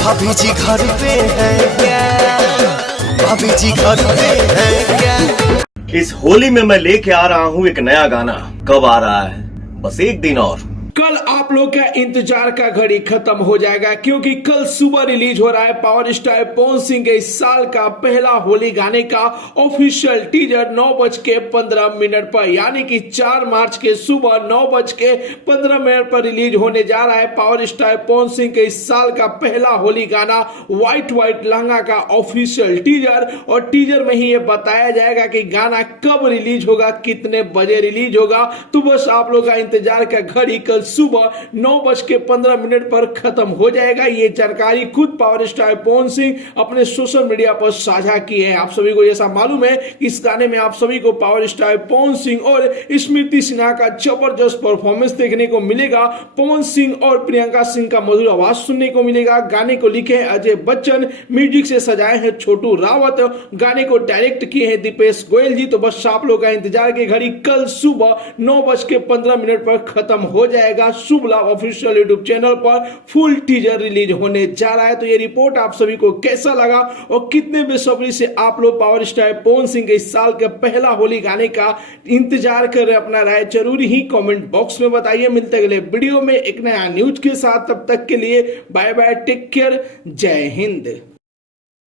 भाभी जी घर पे है क्या? भाभी जी घर पे है क्या? इस होली में मैं लेके आ रहा हूँ एक नया गाना। कब आ रहा है? बस एक दिन और। कल आप लोग का इंतजार का घड़ी खत्म हो जाएगा, क्योंकि कल सुबह रिलीज हो रहा है पावर स्टार पवन सिंह के इस साल का पहला होली गाने का ऑफिशियल टीजर 9:15 पर, यानी कि 4 मार्च के सुबह 9:15 पर रिलीज होने जा रहा है पावर स्टार पवन सिंह के इस साल का पहला होली गाना व्हाइट व्हाइट लहंगा का ऑफिशियल टीजर। और टीजर में ही ये बताया जाएगा कि गाना कब रिलीज होगा, कितने बजे रिलीज होगा। तो बस आप लोग का इंतजार का घड़ी कल सुबह 9:15 पर खत्म हो जाएगा। ये जानकारी खुद पावर स्टार पवन सिंह अपने सोशल मीडिया पर साझा किए हैं। आप सभी को जैसा मालूम है कि इस गाने में आप सभी को पावर स्टार पवन सिंह और स्मृति सिन्हा का जबरदस्त परफॉर्मेंस देखने को मिलेगा। पवन सिंह और प्रियंका सिंह का मधुर आवाज सुनने को मिलेगा। गाने को लिखे हैं अजय बच्चन, म्यूजिक से सजाए हैं छोटू रावत, गाने को डायरेक्ट किए हैं दीपेश गोयल जी। तो बस आप लोग का इंतजार की घड़ी कल सुबह 9:15 पर खत्म हो जाएगा। शुभ लाभ ऑफिशियल यूट्यूब चैनल पर फुल टीजर रिलीज होने जा रहा है। तो ये रिपोर्ट आप सभी को कैसा लगा और कितने बेसब्री से आप लोग पावर स्टार पवन सिंह के इस साल के पहला होली गाने का इंतजार कर रहे हैं, अपना राय जरूर ही कमेंट बॉक्स में बताइए। मिलते अगले वीडियो में एक नया न्यूज के साथ, तब तक के लिए बाय बाय, टेक केयर, जय हिंद।